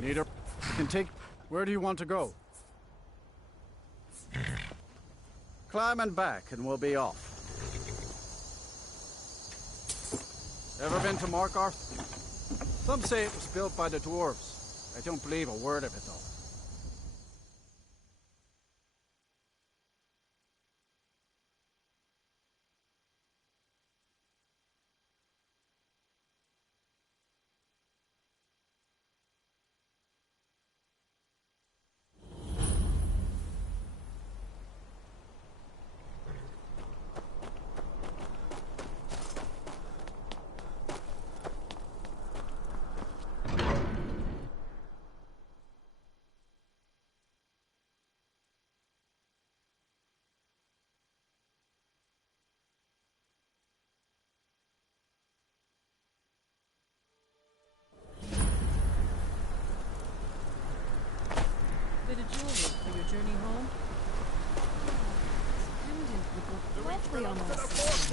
Neither. You can take... Where do you want to go? Climb and back, and we'll be off. Ever been to Markarth? Some say it was built by the dwarves. I don't believe a word of it, though. Bit of jewelry for your journey home. This pendant would go perfectly on my side.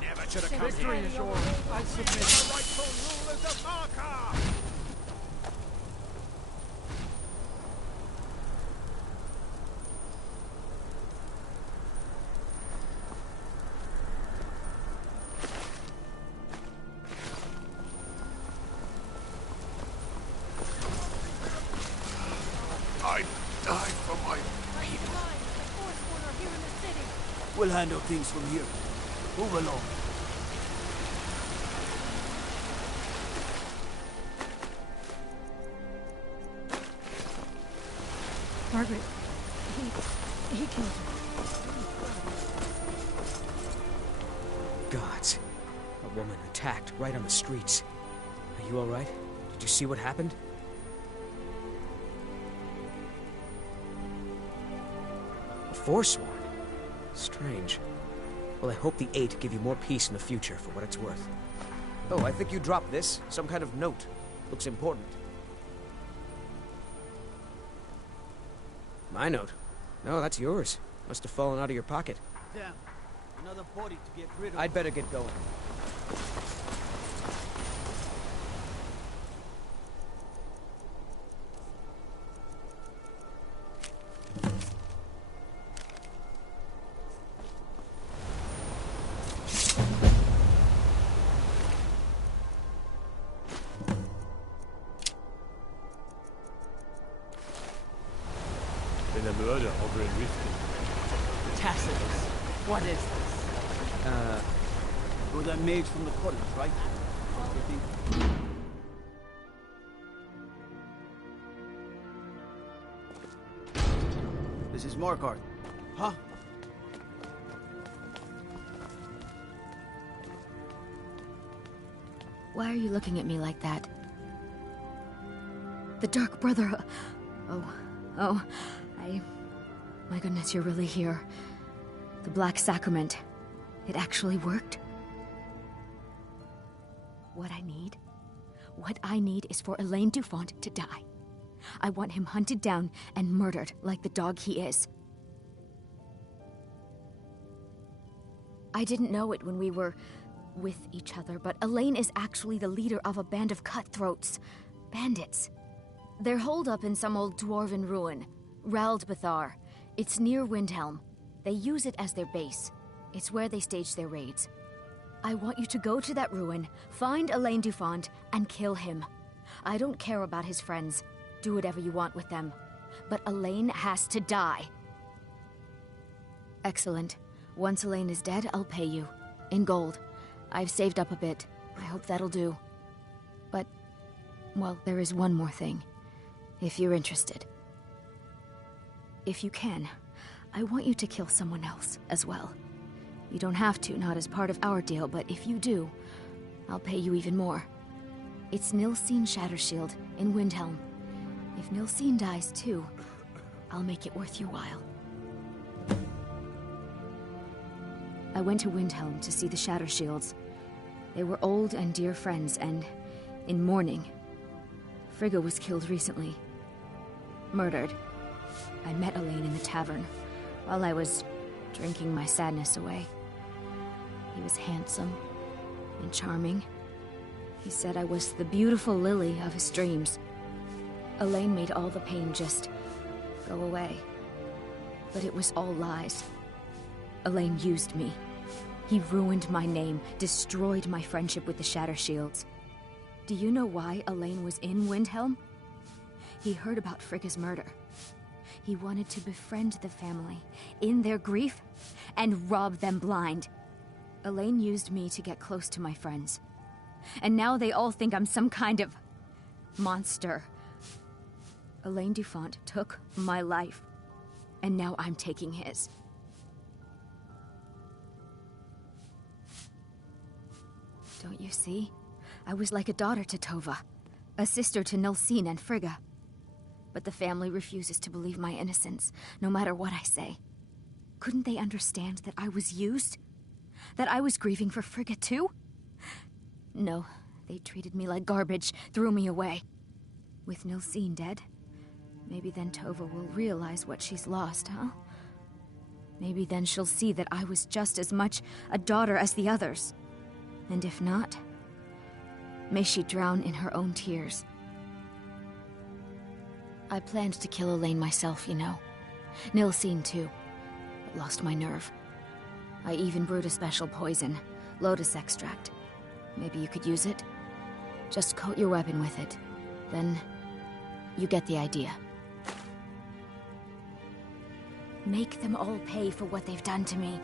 Never should have come Victory here. is yours. I submit. The rightful rulers of Markarth! I died for my people. We'll handle things from here. Move along. Margaret, he killed her. Gods. A woman attacked right on the streets. Are you alright? Did you see what happened? A Forsworn? Strange. Well, I hope the Eight give you more peace in the future, for what it's worth. Oh, I think you dropped this. Some kind of note. Looks important. My note? No, that's yours. Must have fallen out of your pocket. Damn. Another body to get rid of. I'd better get going. Been a murder over in Riften. Tacitus. What is this? You're that mage from the college, right? You think... This is Markarth. Huh? Why are you looking at me like that? The Dark Brother... Oh, My goodness, you're really here. The Black Sacrament. It actually worked? What I need is for Elaine Dufont to die. I want him hunted down and murdered like the dog he is. I didn't know it when we were with each other, but Elaine is actually the leader of a band of cutthroats. Bandits. They're holed up in some old dwarven ruin. Raldbathar. It's near Windhelm. They use it as their base. It's where they stage their raids. I want you to go to that ruin, find Elaine Dufont, and kill him. I don't care about his friends. Do whatever you want with them. But Elaine has to die. Excellent. Once Elaine is dead, I'll pay you. In gold. I've saved up a bit. I hope that'll do. But, well, there is one more thing. If you're interested. If you can, I want you to kill someone else as well. You don't have to, not as part of our deal, but if you do, I'll pay you even more. It's Nilsine Shattershield in Windhelm. If Nilsine dies too, I'll make it worth your while. I went to Windhelm to see the Shattershields. They were old and dear friends, and in mourning. Frigga was killed recently. Murdered. I met Elaine in the tavern, while I was drinking my sadness away. He was handsome and charming. He said I was the beautiful lily of his dreams. Elaine made all the pain just go away. But it was all lies. Elaine used me. He ruined my name, destroyed my friendship with the Shatter Shields. Do you know why Elaine was in Windhelm? He heard about Frigga's murder. He wanted to befriend the family in their grief and rob them blind. Elaine used me to get close to my friends. And now they all think I'm some kind of monster. Elaine Dufont took my life, and now I'm taking his. Don't you see? I was like a daughter to Tova, a sister to Nilsine and Frigga. But the family refuses to believe my innocence, no matter what I say. Couldn't they understand that I was used? That I was grieving for Frigga too? No, they treated me like garbage, threw me away. With Nilsine dead, maybe then Tova will realize what she's lost, huh? Maybe then she'll see that I was just as much a daughter as the others. And if not, may she drown in her own tears. I planned to kill Elaine myself, you know. Nilsine too, but lost my nerve. I even brewed a special poison, lotus extract. Maybe you could use it? Just coat your weapon with it. Then, you get the idea. Make them all pay for what they've done to me.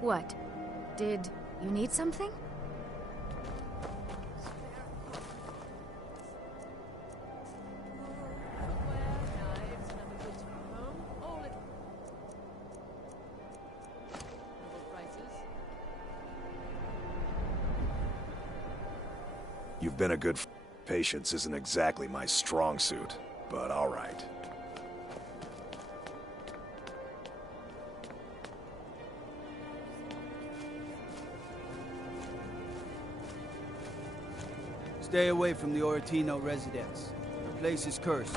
What? Did you need something? You've been a good patience isn't exactly my strong suit, but all right. Stay away from the Oratino residence. The place is cursed.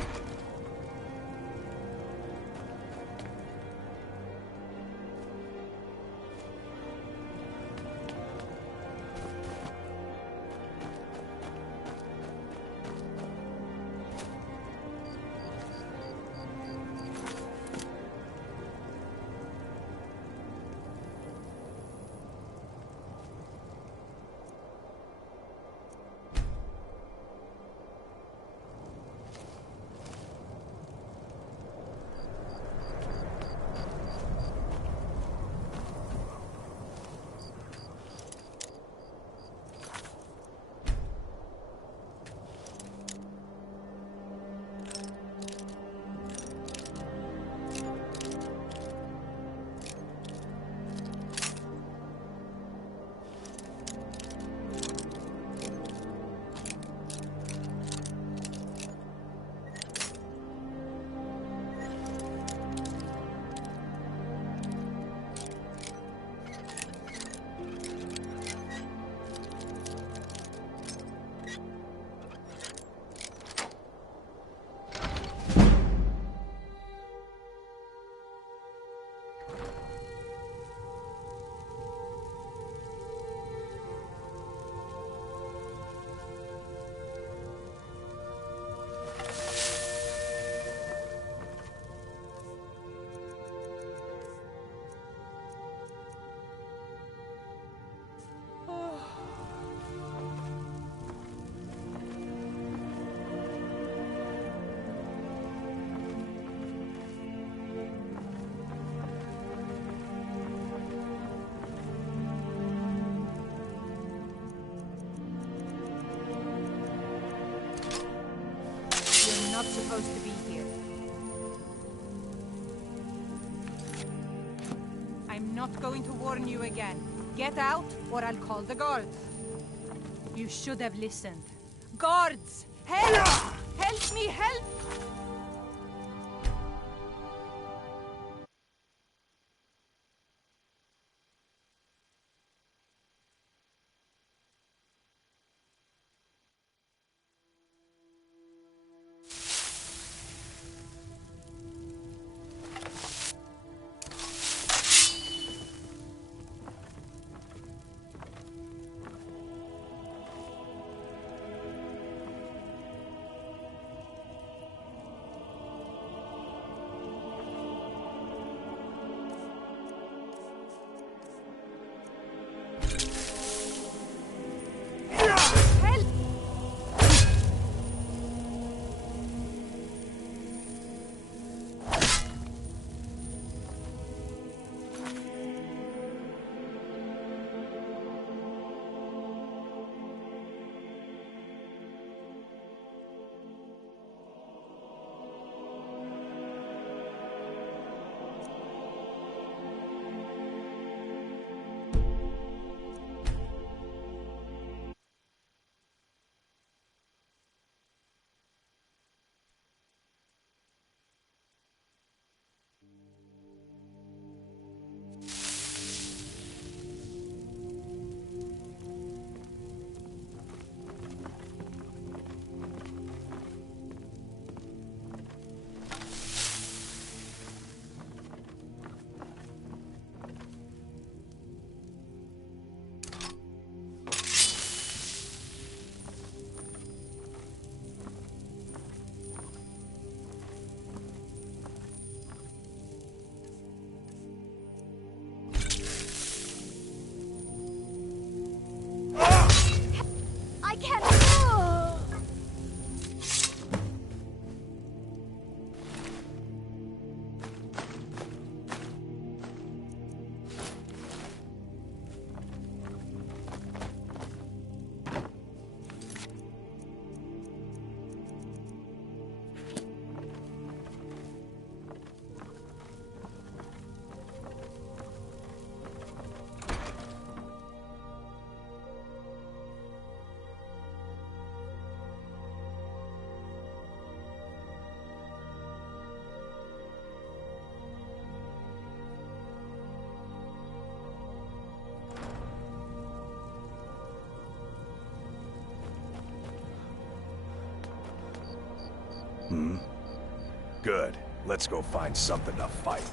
not supposed to be here. I'm not going to warn you again. Get out, or I'll call the guards. You should have listened. Guards! Help! Help me, help! I can't. Good. Let's go find something to fight.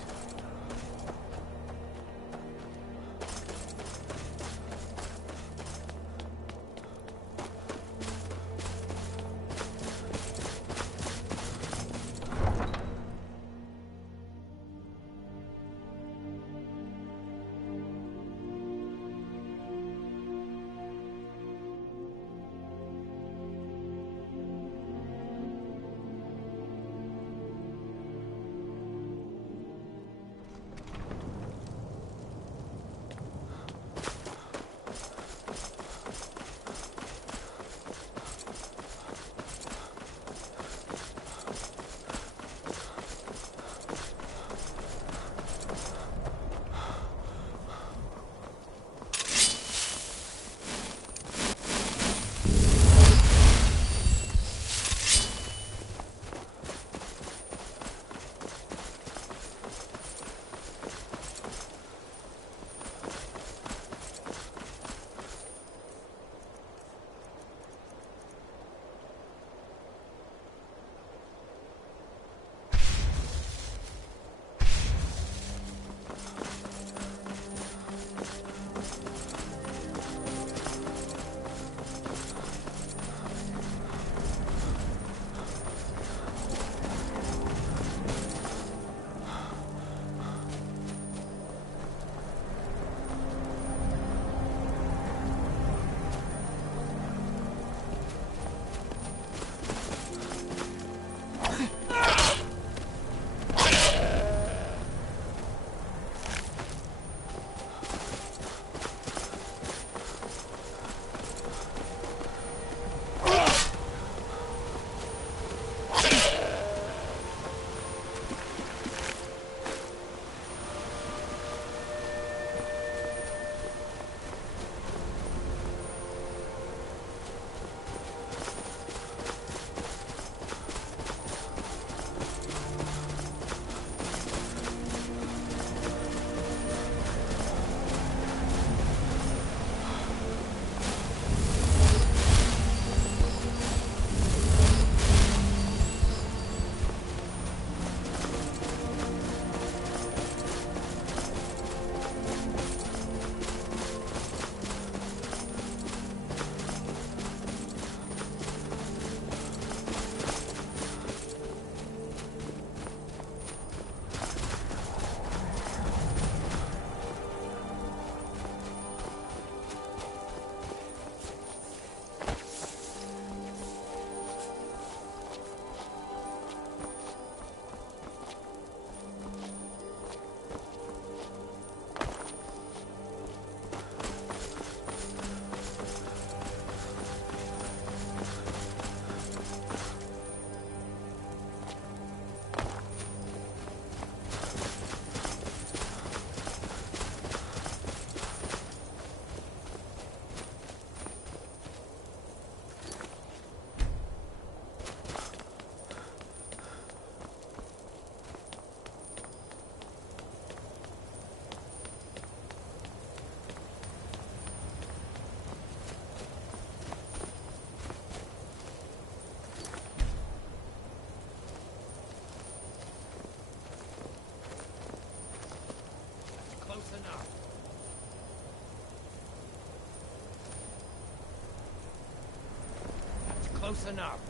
enough. That's close enough.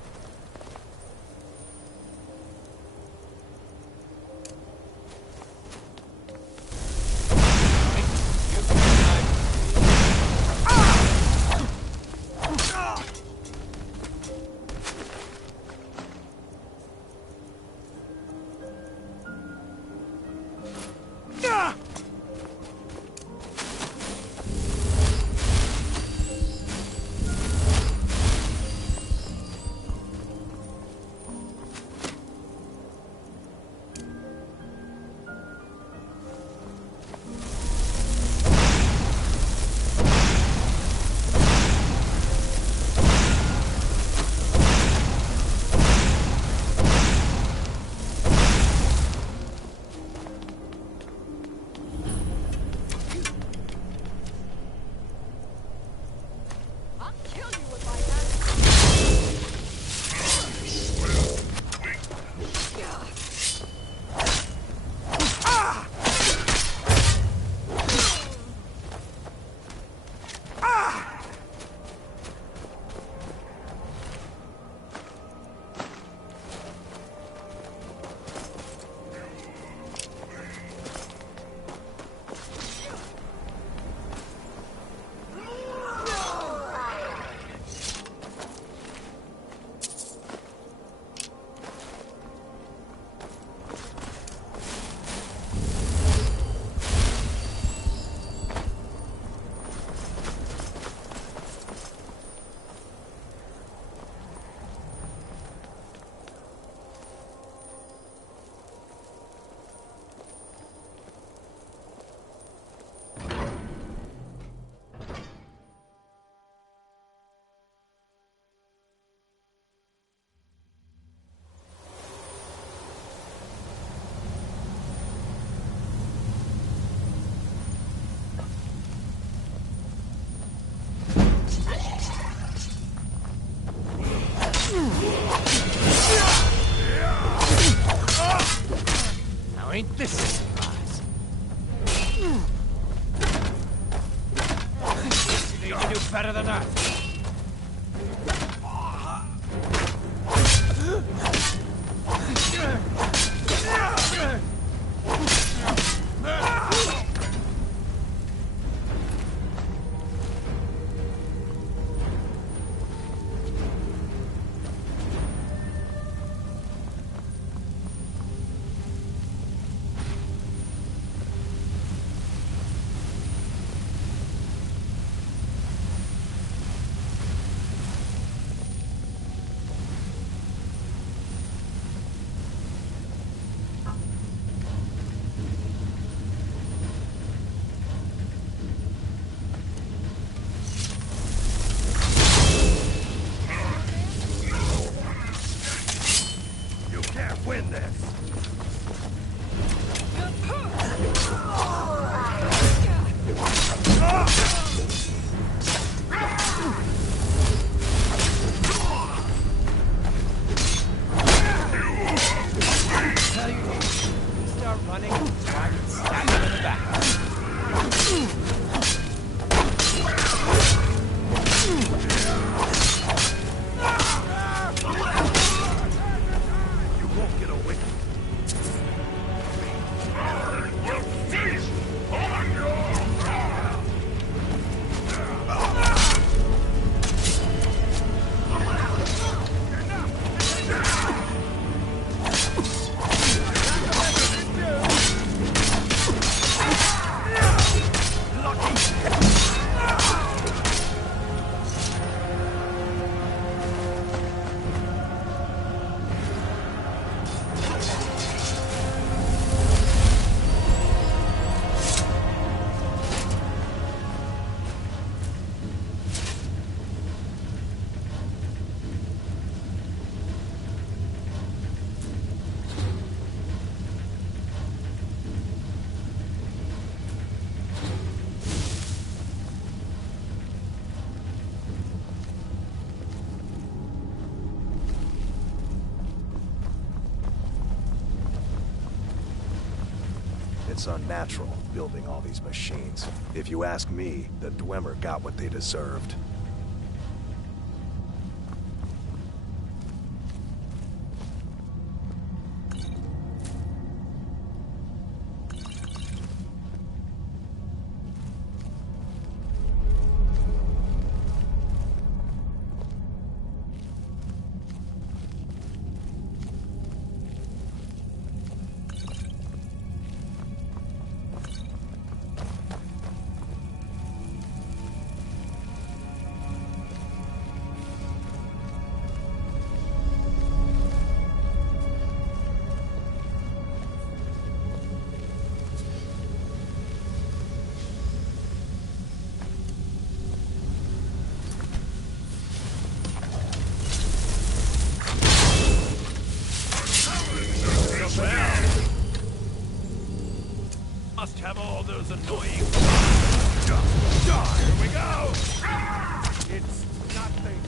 Ain't this a surprise? You need to do better than that. Win this! Start running, so I can stab you in the back. Lock It's unnatural, building all these machines. If you ask me, the Dwemer got what they deserved. Must have all those annoying... Here we go! It's nothing.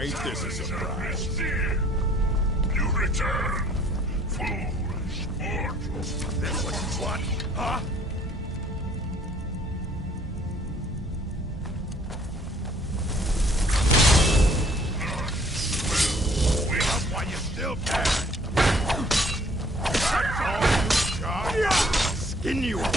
Ain't this a surprise? You return, foolish mortal. This was what? Huh? We up while you still can. That's all you got? Skin you up.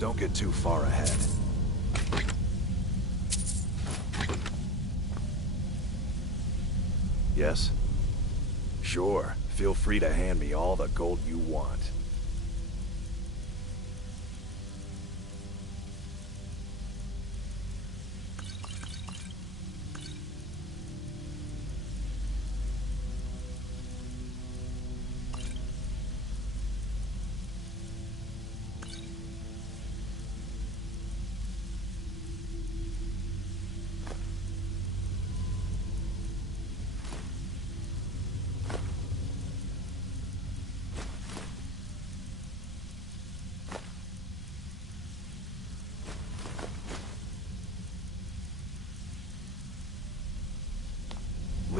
Don't get too far ahead. Yes? Sure. Feel free to hand me all the gold you want.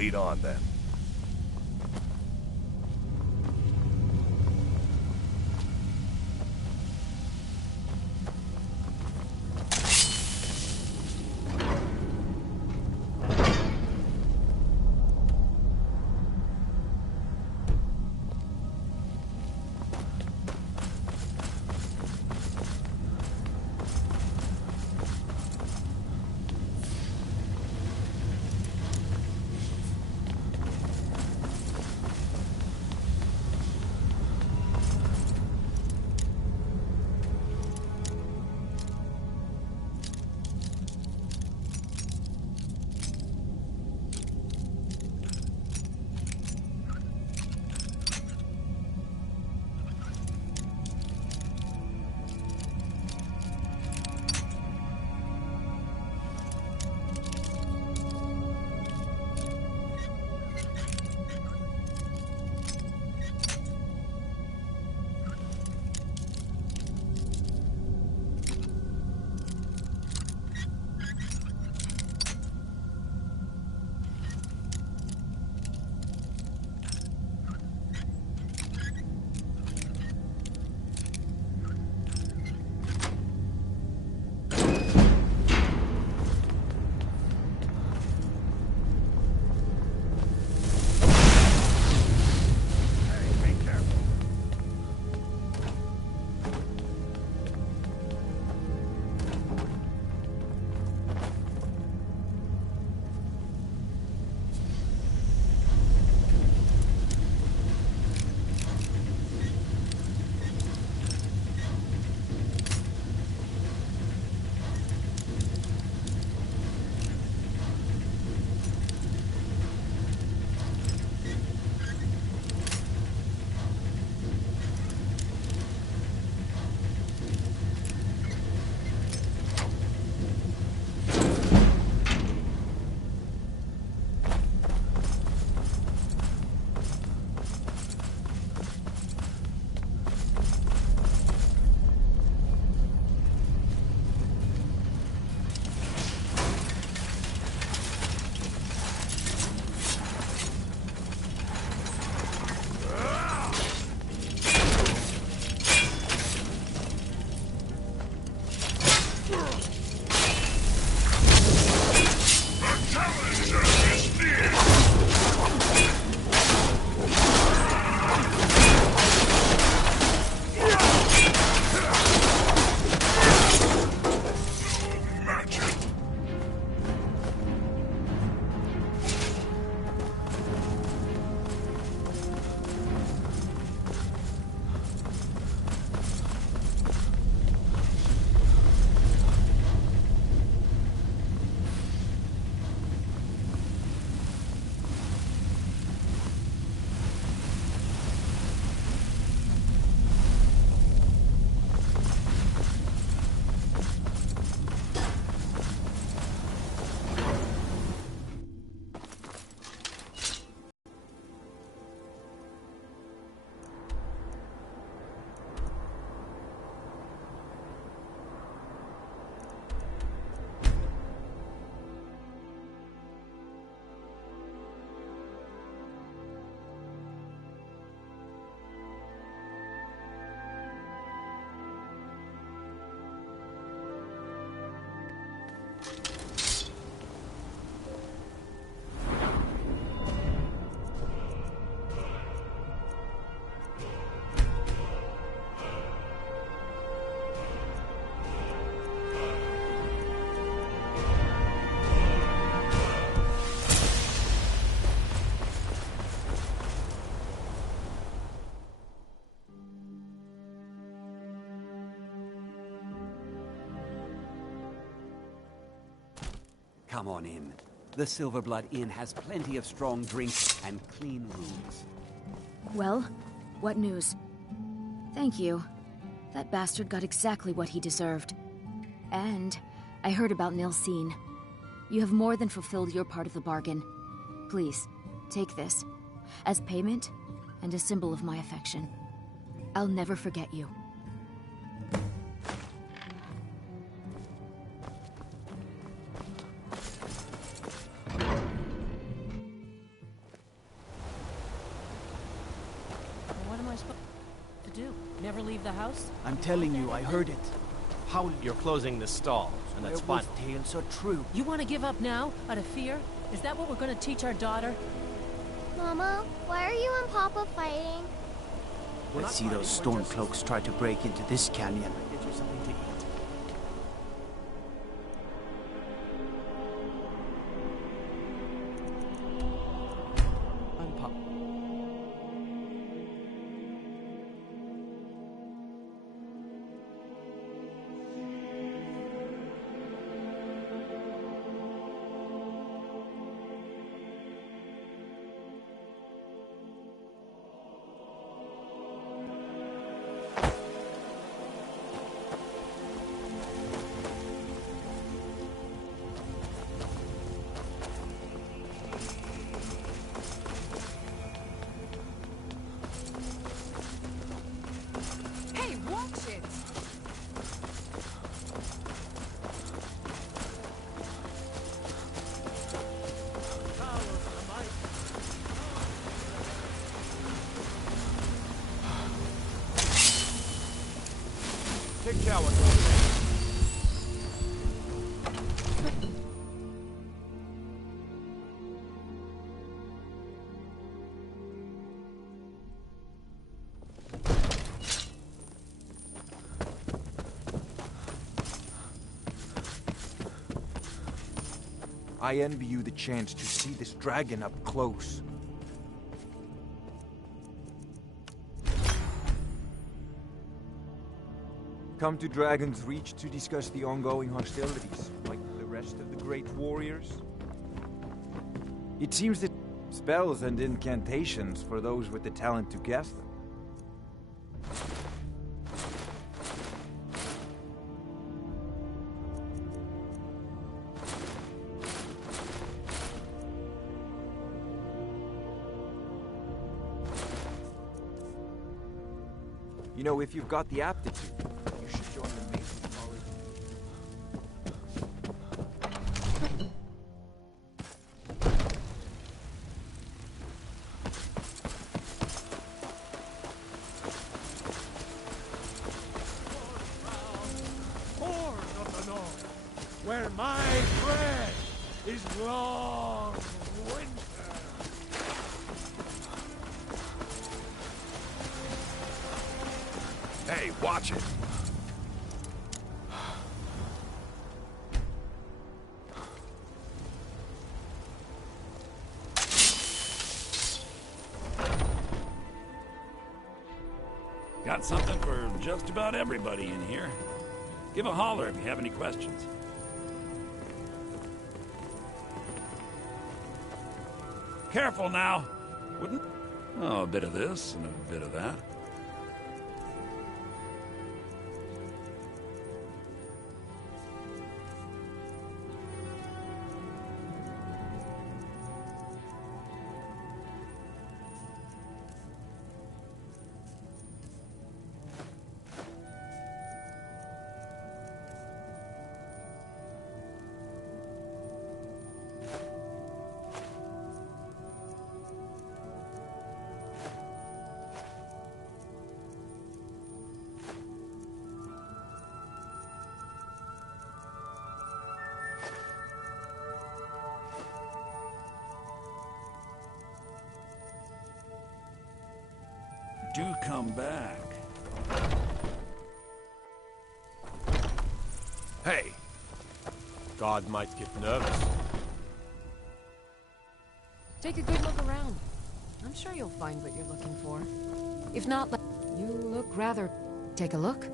Lead on, then. Come on in. The Silverblood Inn has plenty of strong drinks and clean rooms. Well, what news? Thank you. That bastard got exactly what he deserved. And I heard about Nilsine. You have more than fulfilled your part of the bargain. Please, take this. As payment, and a symbol of my affection. I'll never forget you. Never leave the house? I'm telling you, I heard it. How You're closing the stall, and that's werewolf final. tales are true. You want to give up now, out of fear? Is that what we're going to teach our daughter? Mama, why are you and Papa fighting? Let's see those stormcloaks try to break into this canyon. Get you something to eat. I'm Pop. Hey, watch it! Take care one. I envy you the chance to see this dragon up close. Come to Dragon's Reach to discuss the ongoing hostilities, like the rest of the great warriors? It seems that spells and incantations for those with the talent to cast them. You know, if you've got the aptitude, you should join the Mason College. Horn of the North, where my bread is long winter. Hey, watch it. Got something for just about everybody in here. Give a holler if you have any questions. Careful now. Wouldn't... Oh, a bit of this and a bit of that. Do come back. Hey! God might get nervous. Take a good look around. I'm sure you'll find what you're looking for. If not, you look rather... Take a look.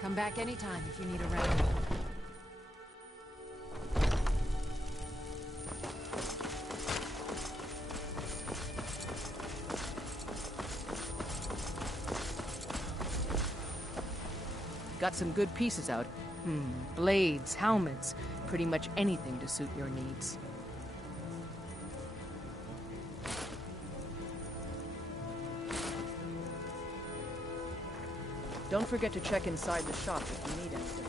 Come back anytime if you need a ride. Got some good pieces out. Blades, helmets, pretty much anything to suit your needs. Don't forget to check inside the shop if you need anything.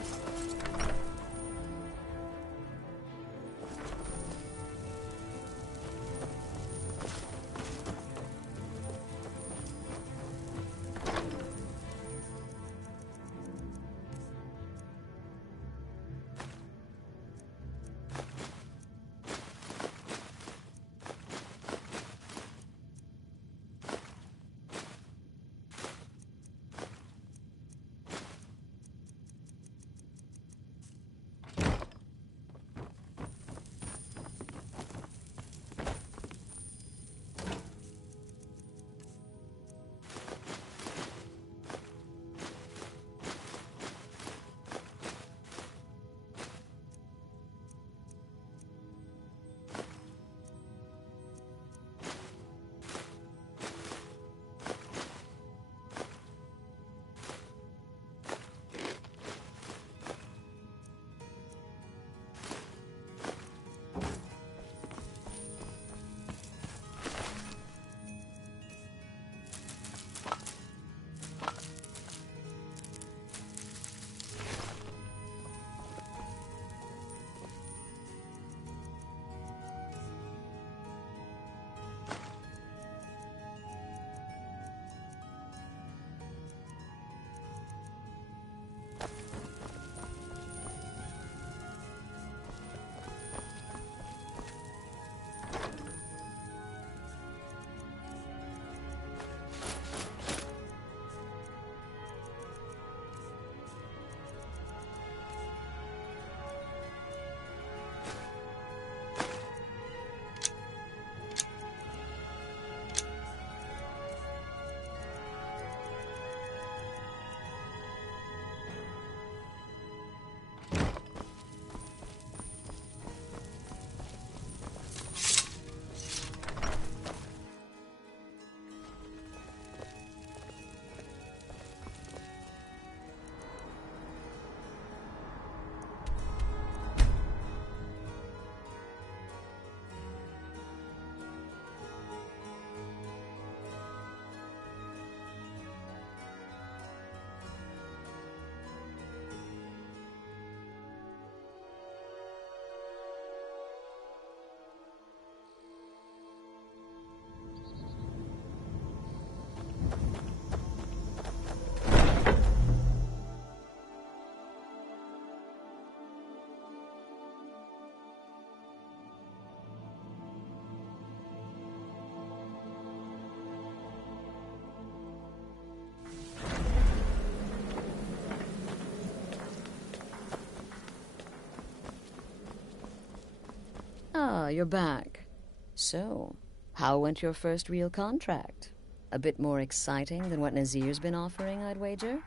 Ah, you're back. So, how went your first real contract? A bit more exciting than what Nazir's been offering, I'd wager?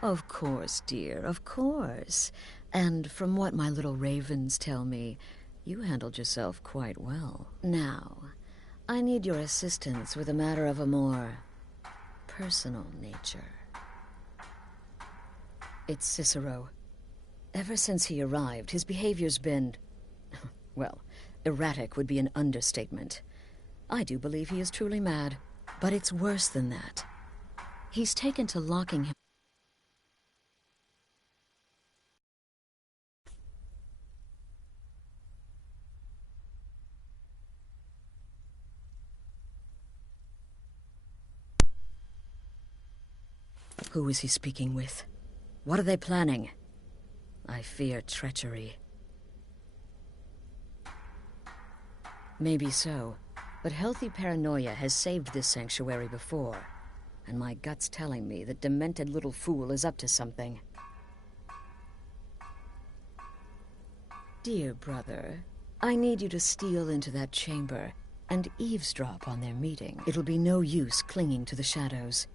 Of course, dear, of course. And from what my little ravens tell me, you handled yourself quite well. Now, I need your assistance with a matter of a more personal nature. It's Cicero. Ever since he arrived, his behavior's been, well, erratic would be an understatement. I do believe he is truly mad, but it's worse than that. He's taken to locking him. Who is he speaking with? What are they planning? I fear treachery. Maybe so, but healthy paranoia has saved this sanctuary before, and my gut's telling me that demented little fool is up to something. Dear brother, I need you to steal into that chamber and eavesdrop on their meeting. It'll be no use clinging to the shadows.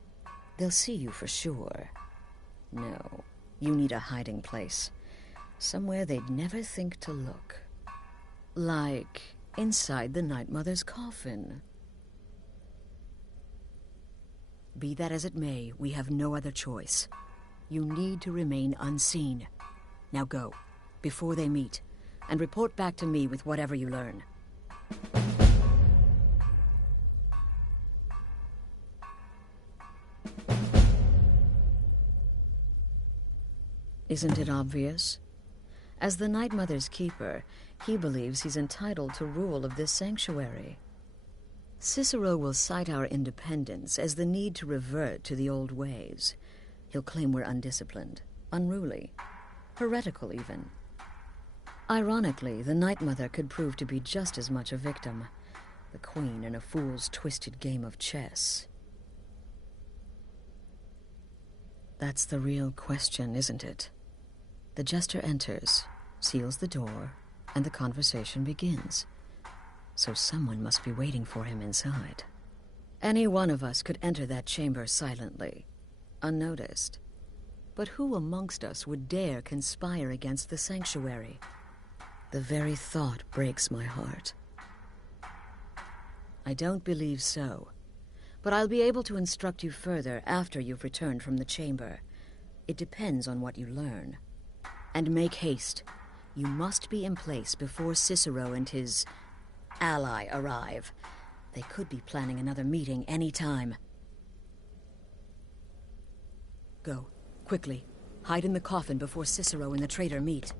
They'll see you for sure. No, you need a hiding place. Somewhere they'd never think to look. Like inside the Night Mother's coffin. Be that as it may, we have no other choice. You need to remain unseen. Now go, before they meet, and report back to me with whatever you learn. Isn't it obvious? As the Night Mother's keeper, he believes he's entitled to rule of this sanctuary. Cicero will cite our independence as the need to revert to the old ways. He'll claim we're undisciplined, unruly, heretical even. Ironically, the Night Mother could prove to be just as much a victim, the queen in a fool's twisted game of chess. That's the real question, isn't it? The jester enters, seals the door, and the conversation begins. So someone must be waiting for him inside. Any one of us could enter that chamber silently, unnoticed. But who amongst us would dare conspire against the sanctuary? The very thought breaks my heart. I don't believe so, but I'll be able to instruct you further after you've returned from the chamber. It depends on what you learn. And make haste. You must be in place before Cicero and his ally arrive. They could be planning another meeting any time. Go, quickly. Hide in the coffin before Cicero and the traitor meet.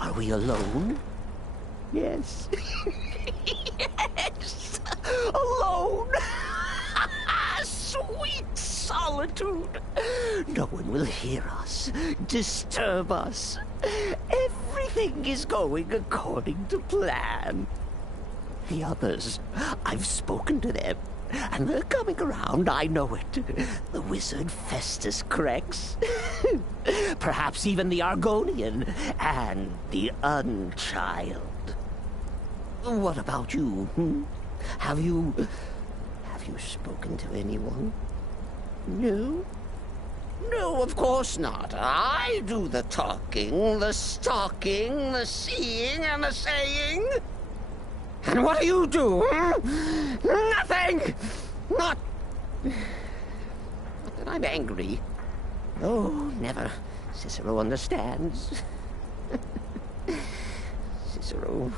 Are we alone? Yes. Yes! Alone! Sweet solitude! No one will hear us, disturb us. Everything is going according to plan. The others, I've spoken to them, and they're coming around, I know it. The wizard Festus Crex. Perhaps even the Argonian and the Unchild. What about you? Have you spoken to anyone? No? No, of course not. I do the talking, the stalking, the seeing, and the saying. And what do you do? Nothing! Not that I'm angry. Oh, never. Cicero understands. Cicero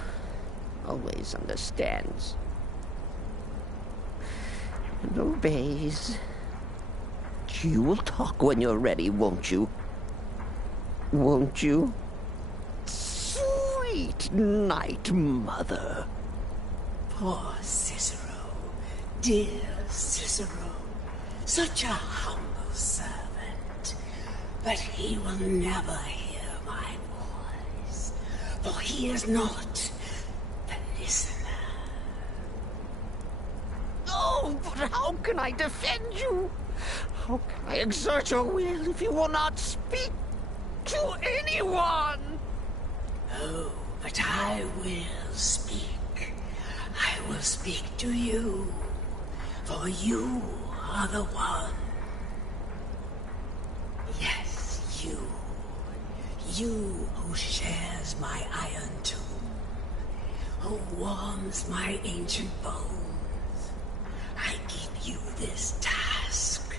always understands. And obeys. You will talk when you're ready, won't you? Won't you? Sweet Night Mother. Poor Cicero. Dear Cicero. Such a humble servant. But he will never hear my voice. For he is not the listener. Oh, but how can I defend you? How can I exert your will if you will not speak to anyone? Oh, but I will speak. I will speak to you. For you are the one. Yes, you. You who shares my iron tomb. Who warms my ancient bones. I give you this task.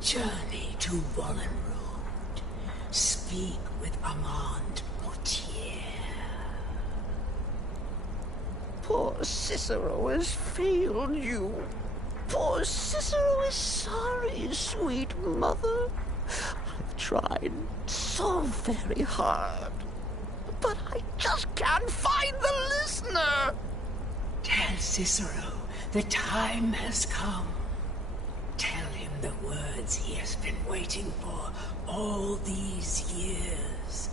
Journey to Wallen Road. Speak with Armand Mortier. Poor Cicero has failed you. Poor Cicero is sorry, sweet mother. I've tried so very hard, but I just can't find the listener. Tell Cicero the time has come. Tell him the words he has been waiting for all these years.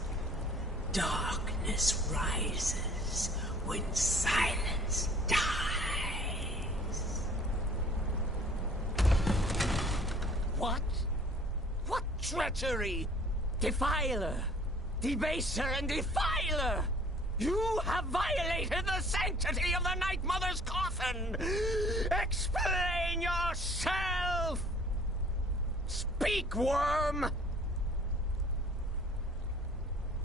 Darkness rises when silence dies. What? What treachery? Defiler! Debaser and defiler! You have violated the sanctity of the Night Mother's coffin! Explain yourself! Speak, worm!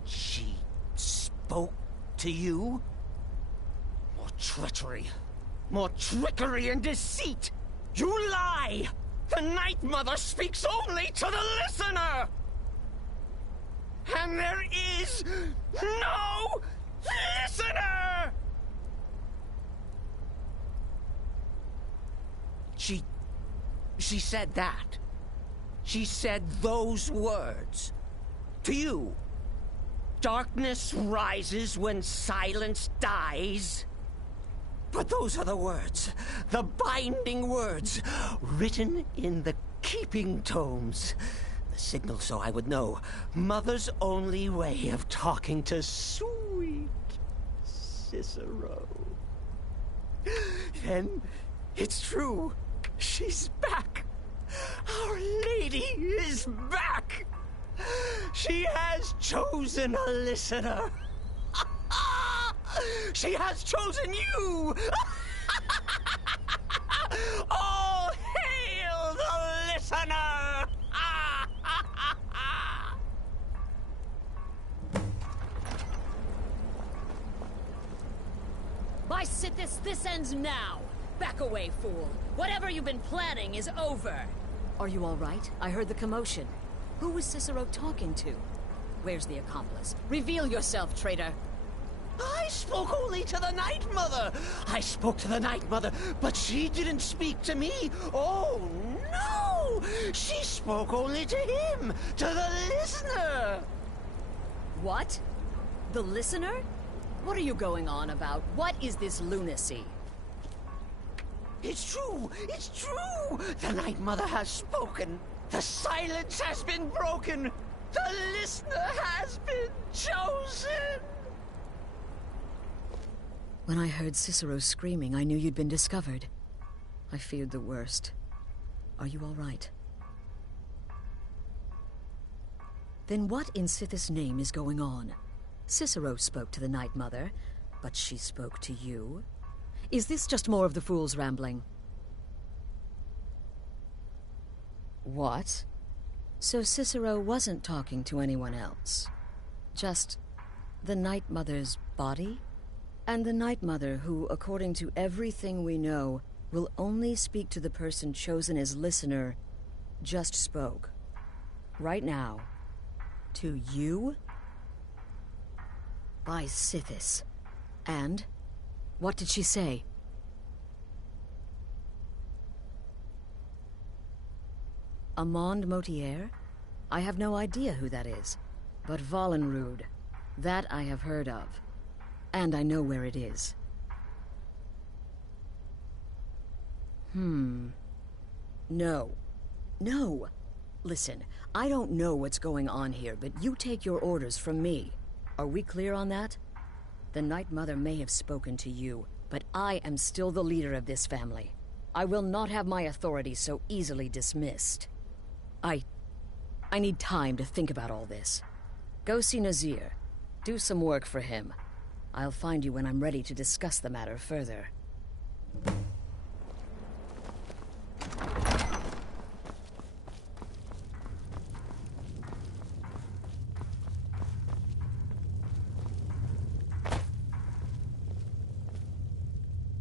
She spoke to you? More treachery. More trickery and deceit! You lie! The Night Mother speaks only to the listener! And there is no listener! She said that. She said those words. To you. Darkness rises when silence dies. But those are the words, the binding words, written in the keeping tomes. The signal so I would know. Mother's only way of talking to sweet Cicero. Then it's true. She's back. Our Lady is back. She has chosen a listener. She has chosen you! All hail the listener! By Sithis, this ends now! Back away, fool! Whatever you've been planning is over! Are you all right? I heard the commotion. Who was Cicero talking to? Where's the accomplice? Reveal yourself, traitor! I spoke only to the Night Mother! I spoke to the Night Mother, but she didn't speak to me! Oh, no! She spoke only to him! To the listener! What? The listener? What are you going on about? What is this lunacy? It's true! It's true! The Night Mother has spoken! The silence has been broken! The listener has been chosen! When I heard Cicero screaming, I knew you'd been discovered. I feared the worst. Are you all right? Then what in Sithis' name is going on? Cicero spoke to the Night Mother, but she spoke to you? Is this just more of the fool's rambling? What? So Cicero wasn't talking to anyone else? Just the Night Mother's body? And the Night Mother, who, according to everything we know, will only speak to the person chosen as listener, just spoke. Right now. To you? By Sithis. And? What did she say? Amand Motier? I have no idea who that is. But Valenrud. That I have heard of. And I know where it is. No. No! Listen, I don't know what's going on here, but you take your orders from me. Are we clear on that? The Night Mother may have spoken to you, but I am still the leader of this family. I will not have my authority so easily dismissed. I need time to think about all this. Go see Nazir. Do some work for him. I'll find you when I'm ready to discuss the matter further.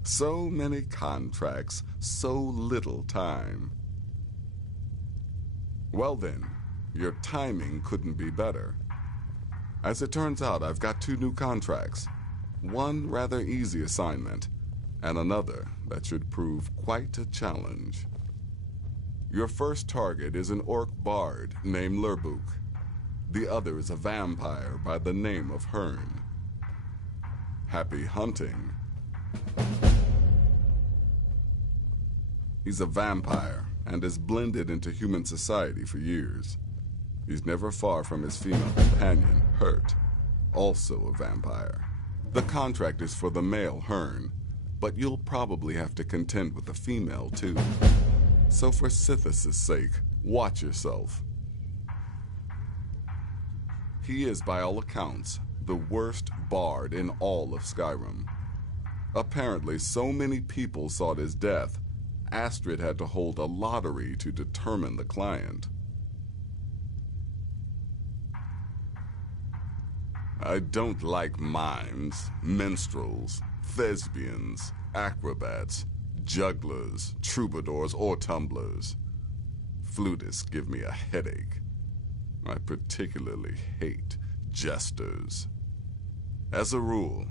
So many contracts, so little time. Well then, your timing couldn't be better. As it turns out, I've got 2 new contracts. One rather easy assignment, and another that should prove quite a challenge. Your first target is an orc bard named Lurbuk. The other is a vampire by the name of Hearn. Happy hunting. He's a vampire and has blended into human society for years. He's never far from his female companion, Hurt. also a vampire. The contract is for the male Hearn, but you'll probably have to contend with the female too. So for Sithis' sake, watch yourself. He is, by all accounts, the worst bard in all of Skyrim. Apparently, so many people sought his death, Astrid had to hold a lottery to determine the client. I don't like mimes, minstrels, thespians, acrobats, jugglers, troubadours, or tumblers. Flutists give me a headache. I particularly hate jesters. As a rule,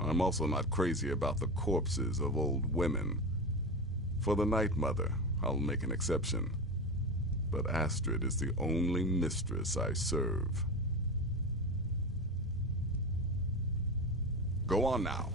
I'm also not crazy about the corpses of old women. For the Night Mother, I'll make an exception. But Astrid is the only mistress I serve. Go on now.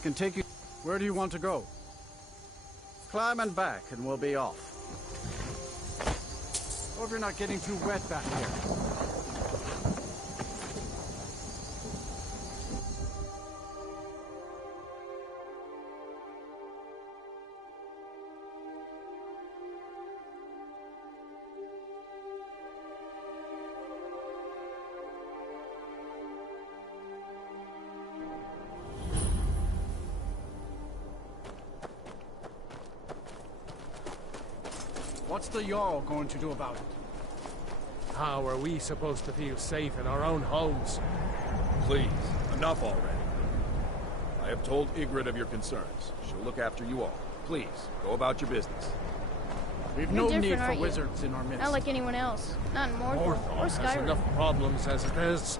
I can take you... Where do you want to go? Climb and back, and we'll be off. Hope you're not getting too wet back here. What's the Jarl going to do about it? How are we supposed to feel safe in our own homes? Please, enough already. I have told Ygritte of your concerns. She'll look after you all. Please, go about your business. We've You're no different, need for aren't you? wizards in our midst. Not like anyone else. Not in Mordor or Has Skyrim. enough problems as it is.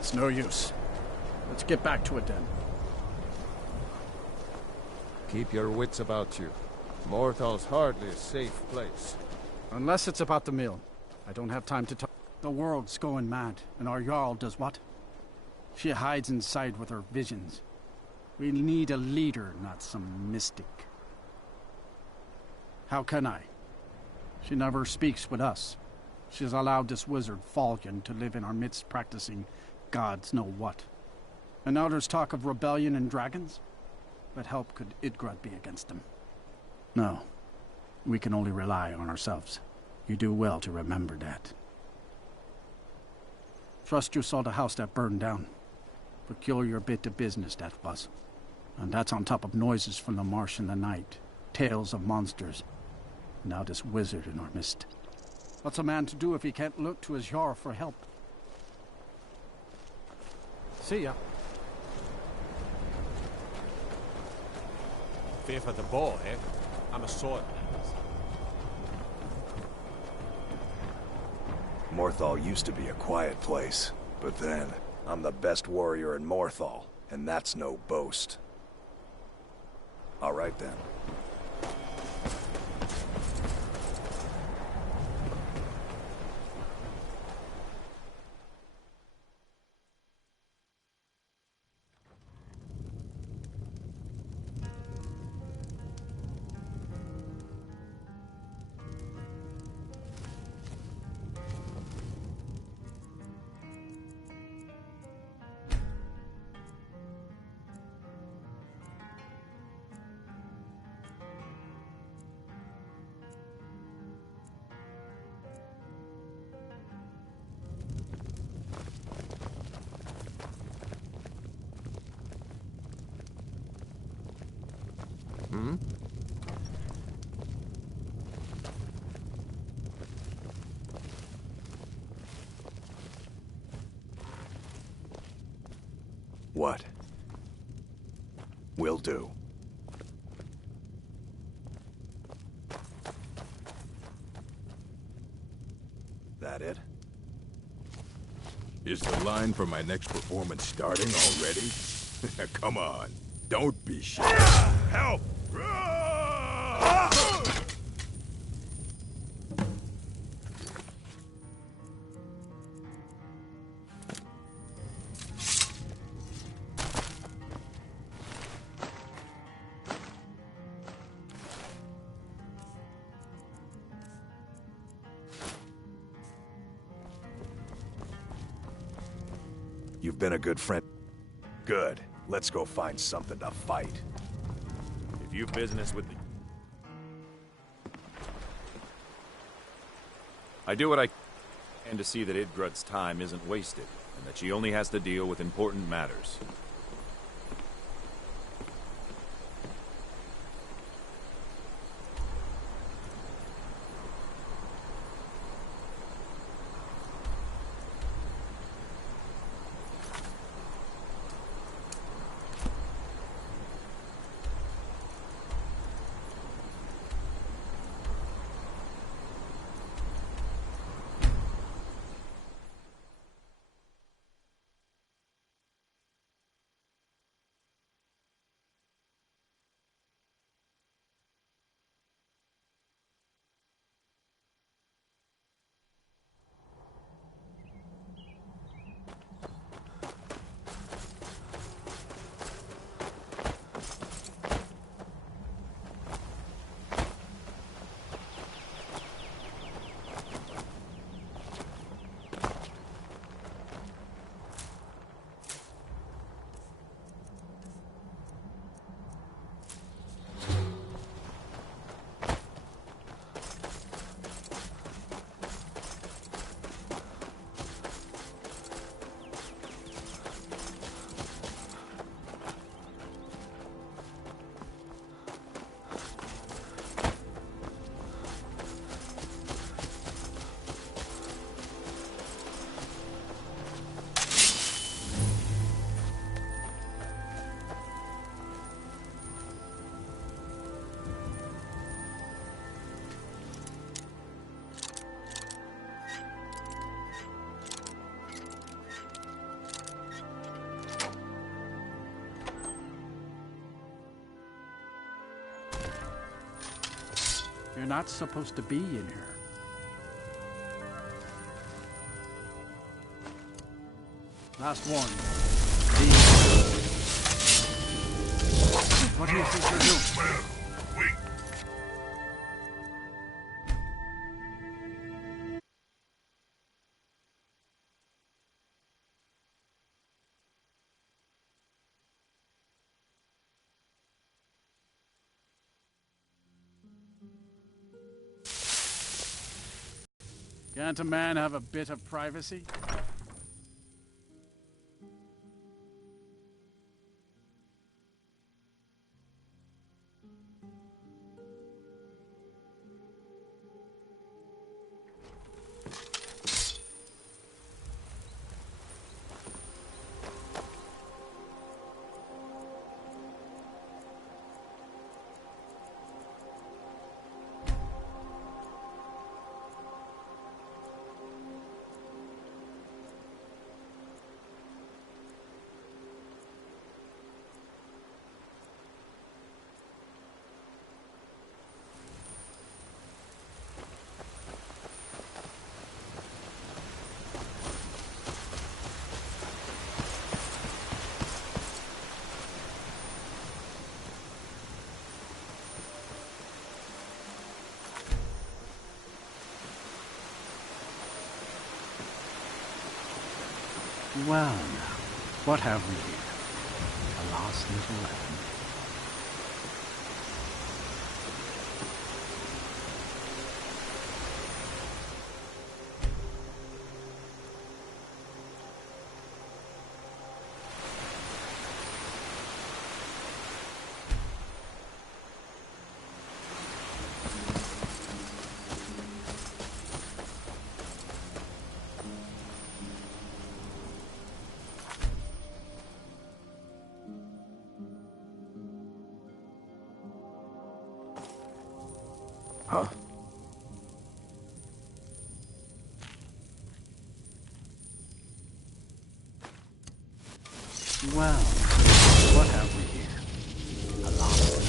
It's no use. Let's get back to it then. Keep your wits about you. Morthal's hardly a safe place. Unless it's about the mill. I don't have time to talk. The world's going mad, and our Jarl does what? She hides inside with her visions. We need a leader, not some mystic. How can I? She never speaks with us. She's allowed this wizard Falcon to live in our midst practicing gods know what. And now there's talk of rebellion and dragons? What help could Ygritte be against them? No. We can only rely on ourselves. You do well to remember that. Trust you saw the house that burned down. Peculiar bit of business that was. And that's on top of noises from the marsh in the night. Tales of monsters. Now this wizard in our midst. What's a man to do if he can't look to his Jarl for help? See ya. Fear for the boy, eh? I'm a sword. Morthal used to be a quiet place, but then, I'm the best warrior in Morthal, and that's no boast. All right then. What? Will do. That it? Is the line for my next performance starting already? Come on, don't be shy. Help! You've been a good friend. Good. Let's go find something to fight. If you've business with the... I do what I can to see that Idgrud's time isn't wasted, and that she only has to deal with important matters. You're not supposed to be in here. Last warning. What do you think you're doing? Can't a man have a bit of privacy? Well, now, what have we here? A lost little land. Huh? Well, what have we here? A lost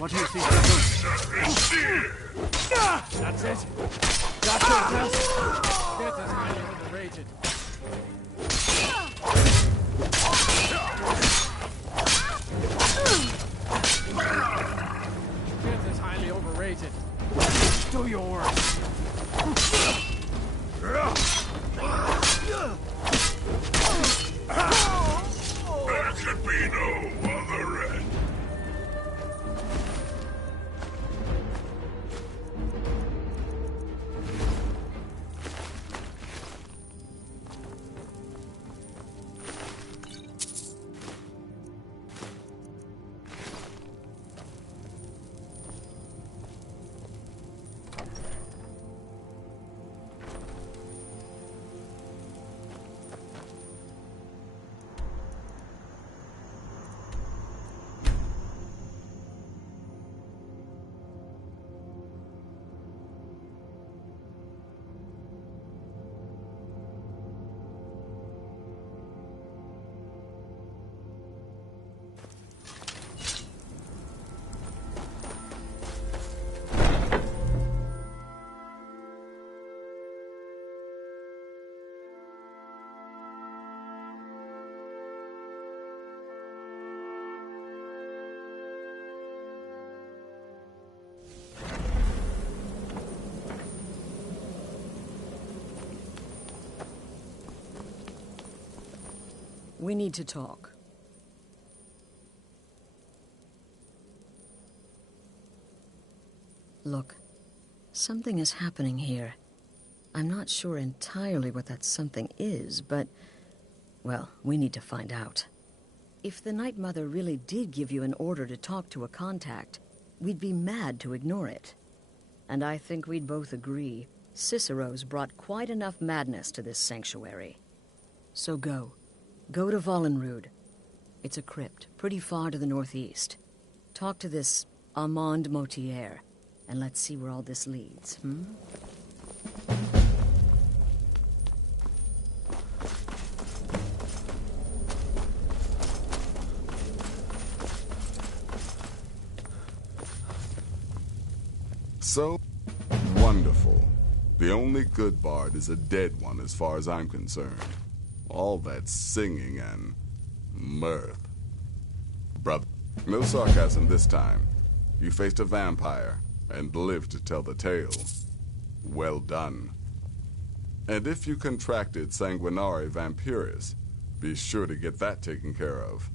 What do you think you're doing? That's it. That's your test. Death is highly overrated. Death is highly overrated. Do your work. There could be no other end. We need to talk. Look, something is happening here. I'm not sure entirely what that something is, but, well, we need to find out. If the Night Mother really did give you an order to talk to a contact, we'd be mad to ignore it. And I think we'd both agree Cicero's brought quite enough madness to this sanctuary. So go. Go to Vollenrud. It's a crypt, pretty far to the northeast. Talk to this Armand Motier, and let's see where all this leads, So wonderful. The only good bard is a dead one as far as I'm concerned. All that singing and mirth. Brother, no sarcasm this time. You faced a vampire and lived to tell the tale. Well done. And if you contracted sanguinare vampiris, be sure to get that taken care of.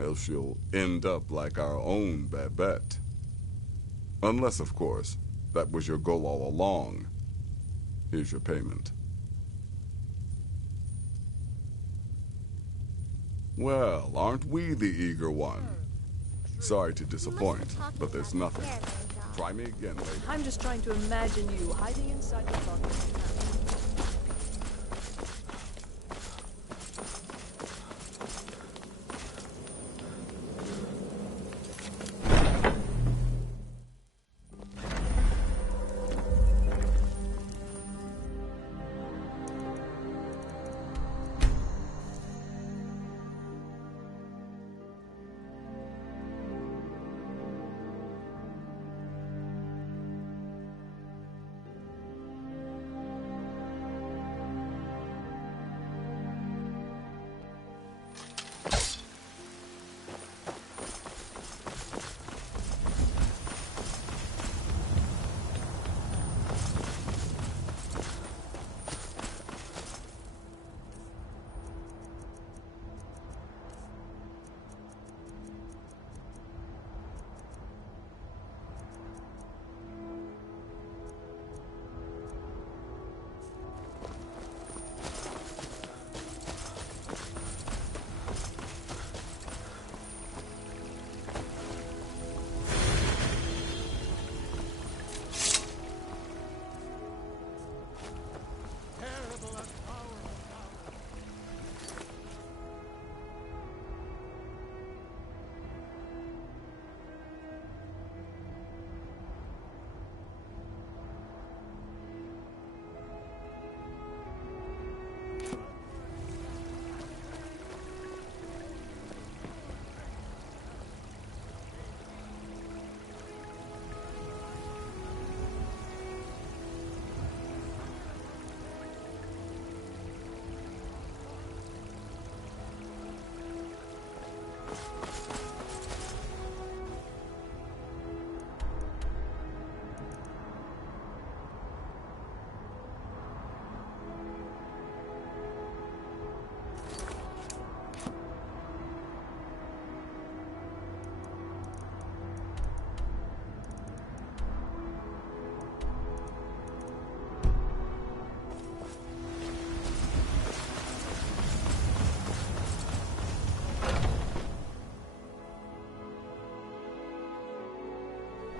Else you'll end up like our own Babette. Unless, of course, that was your goal all along. Here's your payment. Well, aren't we the eager one? Sorry to disappoint, but there's nothing. Try me again later. I'm just trying to imagine you hiding inside the bucket.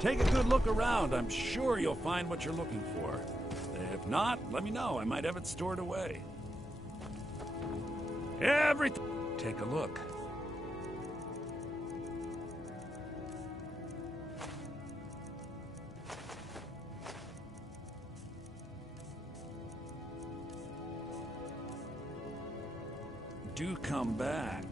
Take a good look around. I'm sure you'll find what you're looking for. If not, let me know. I might have it stored away. Everything. Take a look. Do come back.